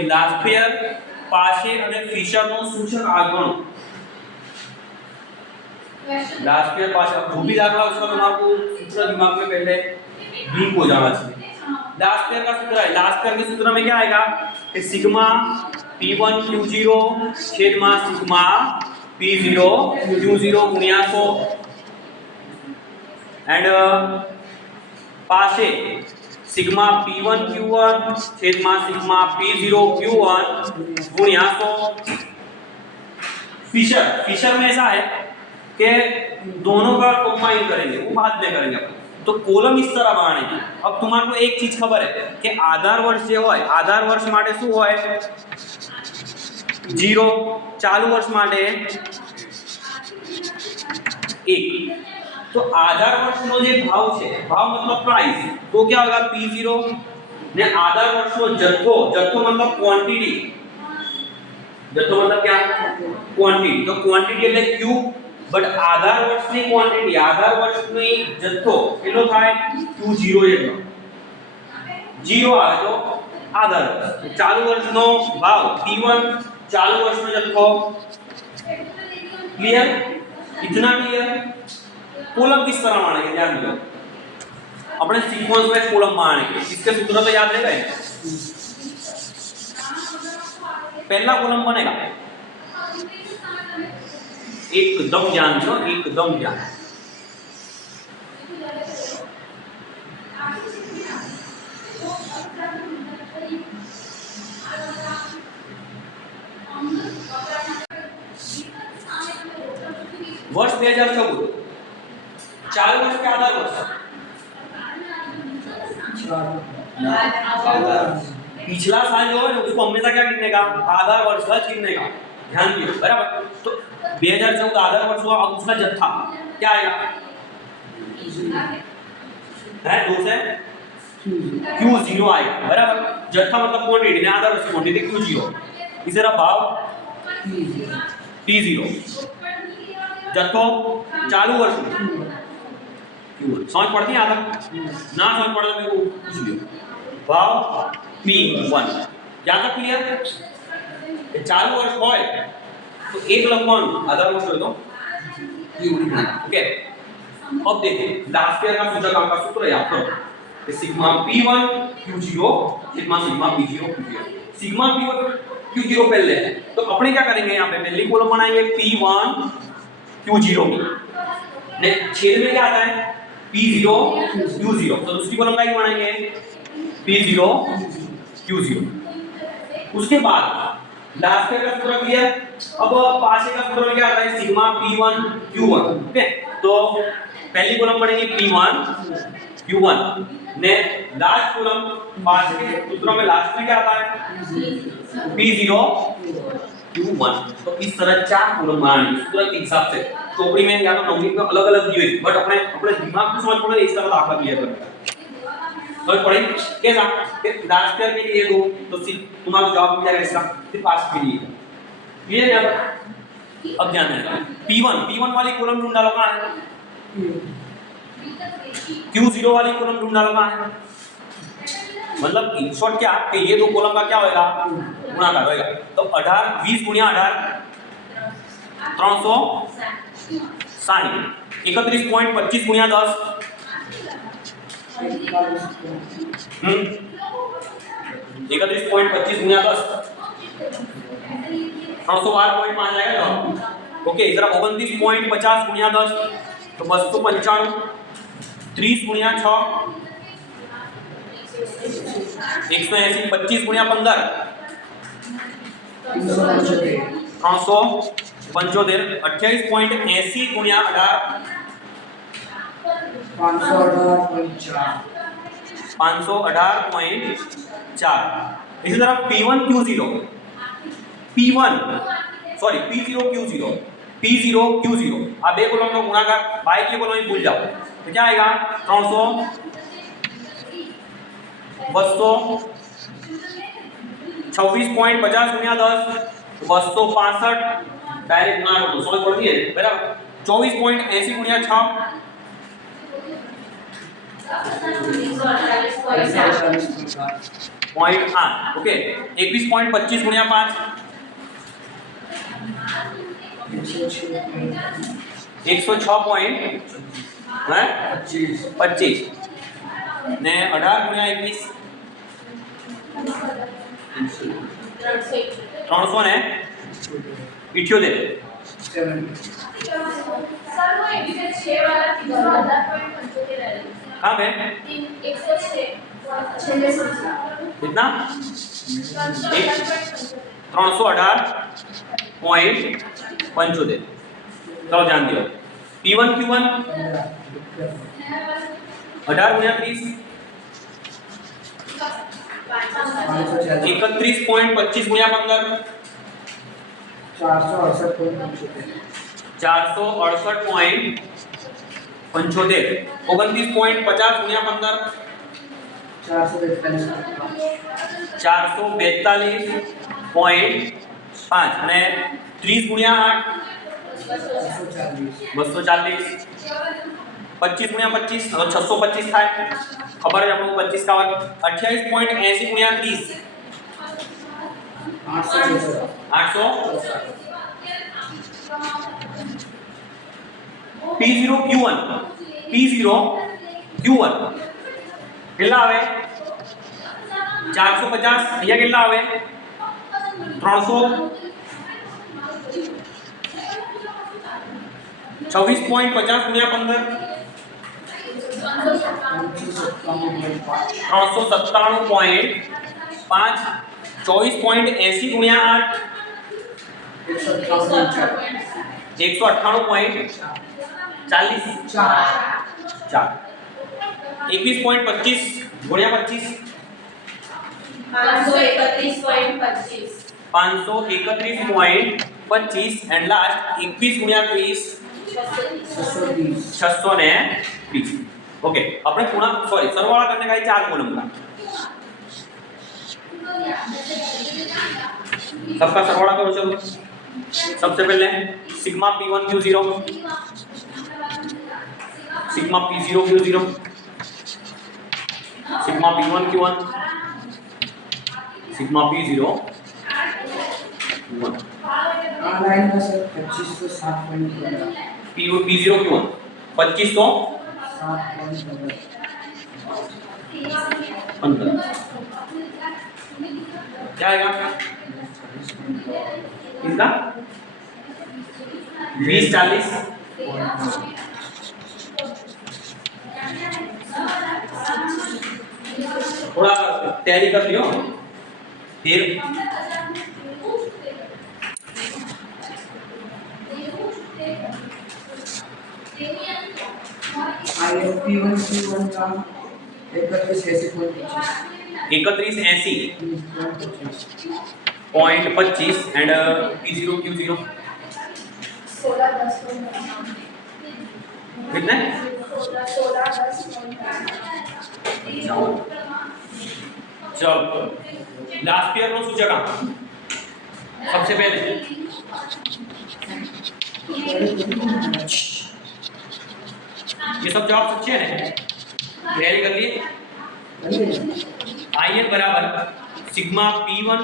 કે લાસ્ફેર, પાશે અને ફિશરનો સૂચક આગળ लास्ट ईयर पास अब जो भी दाखला उसका तो आपको सूत्र दिमाग में पहले लिंक हो जाना चाहिए। लास्ट ईयर का सूत्र है, लास्ट ईयर के सूत्र में क्या आएगा कि सिग्मा P1 Q0 छेद में सिग्मा P0 Q0 गुणिया 100 एंड पासे सिग्मा P1 Q1 छेद में सिग्मा P0 Q1 गुणिया 100। फिशर में ऐसा है कि दोनों का कंबाइन करेंगे, वो बाद में करेंगे अपन। तो कॉलम इस तरह बनाएंगे। अब तुम्हारे को एक चीज खबर है कि आधार वर्ष जो है आधार वर्ष माटे શું હોય 0, चालू वर्ष माटे 1। तो आधार वर्ष નો જે ભાવ છે, ભાવ मतलब प्राइस, तो क्या होगा P0 ने आधार वर्ष નો जत्थो, जत्थो मतलब क्वांटिटी, जत्थो मतलब क्या क्वांटिटी, तो क्वांटिटी એટલે Q बट आधार वर्ष ની क्वांटिटी, आधार वर्ष ની જથ્થો કેટલો થાય Q0 જેટલો 0 આવે તો आधार वर्ष। चालू वर्ष નો ભાવ P1 चालू वर्ष નો જથ્થો। क्लियर, इतना क्लियर। कॉलम किस तरह मानेंगे ध्यान दो, अपने सीक्वेंस वाइज कॉलम मानेंगे। इसके सूत्र तो याद रहेगा। पहला कॉलम बनेगा, एकदम ध्यान दो, एकदम ध्यान। वर्ष 2014 चालू वर्ष के आधार वर्ष पिछला साल जो है उसको हमेशा क्या गिनने का आधार वर्ष का गिनने का, ध्यान दियो बराबर। तो 2014 आधार वर्ष हुआ, अब उसका जत्था क्या आएगा है 2 से Q0 आएगा बराबर। जत्था मतलब क्वांटिटी ने आधार वर्ष की क्वांटिटी Q0, इसे रहा भाव T0, जत्थो चालू वर्ष Q1। समझ पड़ती है आधा ना समझ पड़े तो मेरे को पूछ लियो। भाव P1 यहां तक क्लियर। चालू वर्ष होय तो एक लखवान आधार वर्ष हो तो ओके। अब देखिए लास्ट ईयर का सूचक अंक का सूत्र याद करो कि sigma P1 Q0 sigma P0 Q0। Sigma P1 Q0 पहले है तो अपने क्या करेंगे, यहाँ पे पहली कॉलम बनाएंगे P1 Q0 ने छेद में क्या आता है P0 Q0, तो दूसरी कॉलम का ही बनाएंगे P0 Q0। उसके बाद लास्ट ईयर का सूत्र क्लियर। अब पासे का सूत्र क्या आता है सिग्मा P1 Q1 ओके। तो पहली कॉलम बनेगी P1 Q1 ने लास्ट कॉलम पासे के सूत्रों में लास्ट में क्या आता है P0 Q1। तो इस तरह 4 कॉलम बनानी सूत्र के हिसाब से। चौपड़ी में या तो नंबरिंग में अलग-अलग दी हुई, बट अपने दिमाग में समझ पड़े इस तरह दाखला क्लियर करना समझ पड़े कैसा कि लास्ट ईयर के लिए दो तो सिर्फ तुम्हारा जवाब मिल जाएगा इसका, सिर्फ पास के लिए क्लियर है। अब ध्यान देना P1 वाली कॉलम ढूंढ डालो कहां है, Q0 वाली कॉलम ढूंढ डालो कहां है। मतलब इन शॉर्ट क्या कि ये दो कॉलम का क्या होएगा गुणाकार होएगा। तो 18 20 गुणिया 18 360 31.25 गुणिया 10 31.25 गुणिया 10 312.5 आएगा तो ओके। इधर 29.50 गुणिया 10 तो 295 30 गुणिया 6 180 25 गुणिया 15 375 28.80 गुणिया 18 518.4। इसी तरह P1 Q0 P0 Q0 आप एक कॉलम का गुणाकार बाई की कॉलम में भूल जाओ तो क्या आएगा 300 226.50 गुणिया 10 265 डायरेक्ट गुणा कर दो समझ पड़ती है बराबर। 24.80 गुणिया 6 0.8 ओके 21.25 गुणिया 5 106.25 ने 18 गुणिया 21 300 ने 78 हाँ मैं कितना 318.75 चलो ध्यान दियो P1 Q1 18 गुणिया 30 31.25 गुणिया 15 468.75 29.50 गुणिया 15 442.5 અને 30 ગુણ્યા 8 240 25 ગુણ્યા 25 હવે 625 થાય ખબર છે આપણને 25 का 28.80 ગુણ્યા 30 800 P0 Q1 કેટલા આવે 450 અહીંયા કેટલા આવે 300 26.50 ગુણ્યા 15 397.5 24.80 गुणिया 8 198.40 4 21.25 गुणिया 25 531.25 एंड लास्ट 21 गुणिया 30 620 ओके આપણે પૂર્ણાંક સોરી સરવાળા કરને का 4 કોલમ का सबका सरवाड़ा करो चलो सबसे पहले sigma P1 Q0 sigma P0 Q0 sigma P1 Q1 sigma P0 Q1 line में सर 2507.15 P0 Q1 2500 15 क्या आएगा इसका 20-40 थोड़ा तैयारी कर लियो फिर P1 Q1 का 3180.25 एंड P0 Q0 कितने चलो लास्ट ईयर नो सूचक सबसे पहले ये सब जवाब सच्चे हैं तैयारी कर लिए IN बराबर sigma P1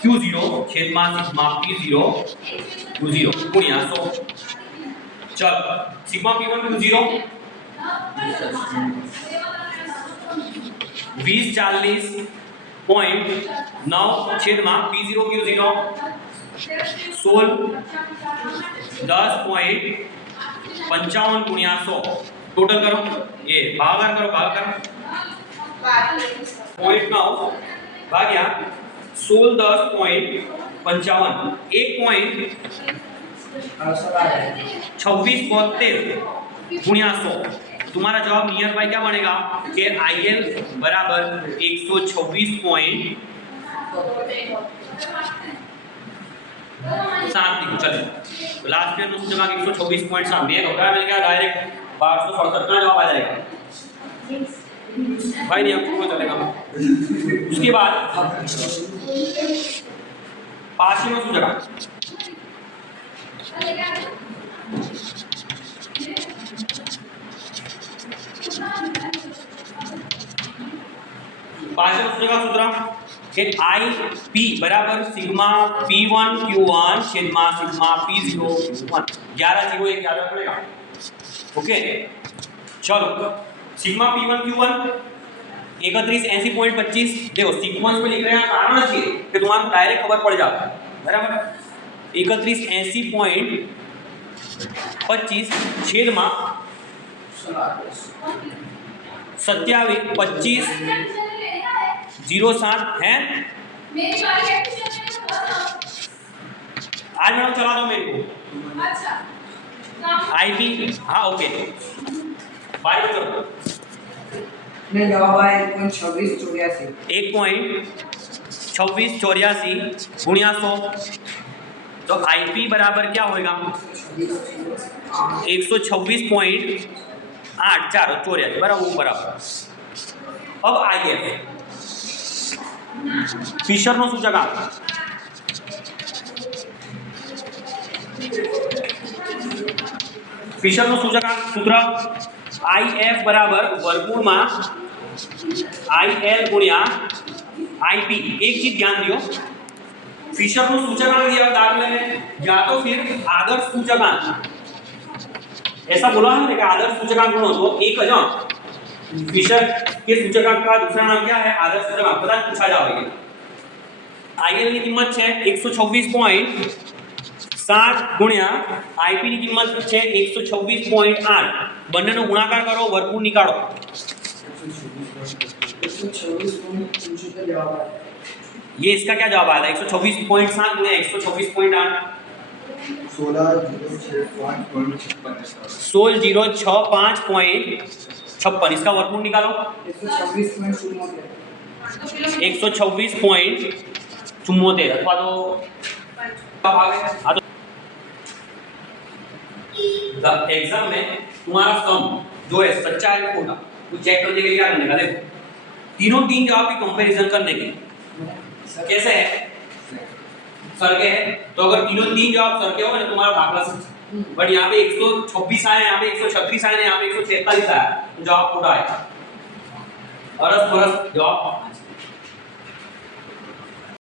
Q0 छेदमा sigma P0 Q0 गुणिया 100 चल sigma P1 Q0 2040.9 छेदमा P0 Q0 16 10.55 गुणिया 100 total करो ये भागाकार करो 0.9 भाग्या 16 10.55 1.2672 गुणिया 100 तुम्हारा जवाब नियर बाय क्या बनेगा कि IN बराबर 126.7 चलो तो लास्ट ईयर में जमा 126.7 में घबरा मिल गया डायरेक्ट 1267 का जवाब आ जाएगा भाई नहीं आपको चलेगा उसके बाद पासी में जगह पार्शियल सूत्र का सूत्र કે IP બરાબર સિગ્મા P1 Q1 છેદમાં સિગ્મા P0 Q1 11 0 एक याद रखना पड़ेगा ओके चलो सिग्मा P1 Q1 3180.25 देखो सीक्वेंस में लिख रहे हैं कारण है कि तुम्हारा डायरेक्ट खबर पड़ जाता है बराबर 3180.25 छेदમાં 27 25 07 है आज मैडम चला दो मेरे को अच्छा IP हाँ ओके बाय करो ने जवाब आया 1.2684 1.2684 गुणिया 100 तो IP बराबर क्या होगा 126.8 बराबर बराबर अब IF फिशर नो सूचकांक फिशर नो सूचकांक सूत्र IF बराबर वर्गमूल में IL गुणिया IP एक चीज ध्यान दियो फिशर नो सूचकांक दिया दाखले में या तो फिर आदर्श सूचकांक ऐसा बोला है कि आदर्श सूचकांक गुण तो एक ज फिशर के सूचकांक का दूसरा नाम क्या है आदर्श सूचकांक पता पूछा जाएगा IL की कीमत है 126.7 गुणिया IP की कीमत है 126.8 બંનેનો ગુણાકાર કરો વર્ગમૂળ નીકાળો 126.75 जवाब आया ये इसका क्या जवाब आया था 126.7 गुणिया 126.8 1606.56 इसका वर्गमूल निकालो 126.74 अथवा तो एग्जाम में तुम्हारा सम जो है सच्चा है खोटा वो चेक करने के लिए क्या करने का देखो तीनों तीन जवाब की कंपैरिजन करने के कैसे है सर के है तो अगर तीनों तीन जवाब सर के हो ना तुम्हारा दाखला सच बट यहाँ पे 126 आए यहाँ पे 136 आए यहाँ पे 146 आया तो जवाब खोटा आएगा अरस परस जवाब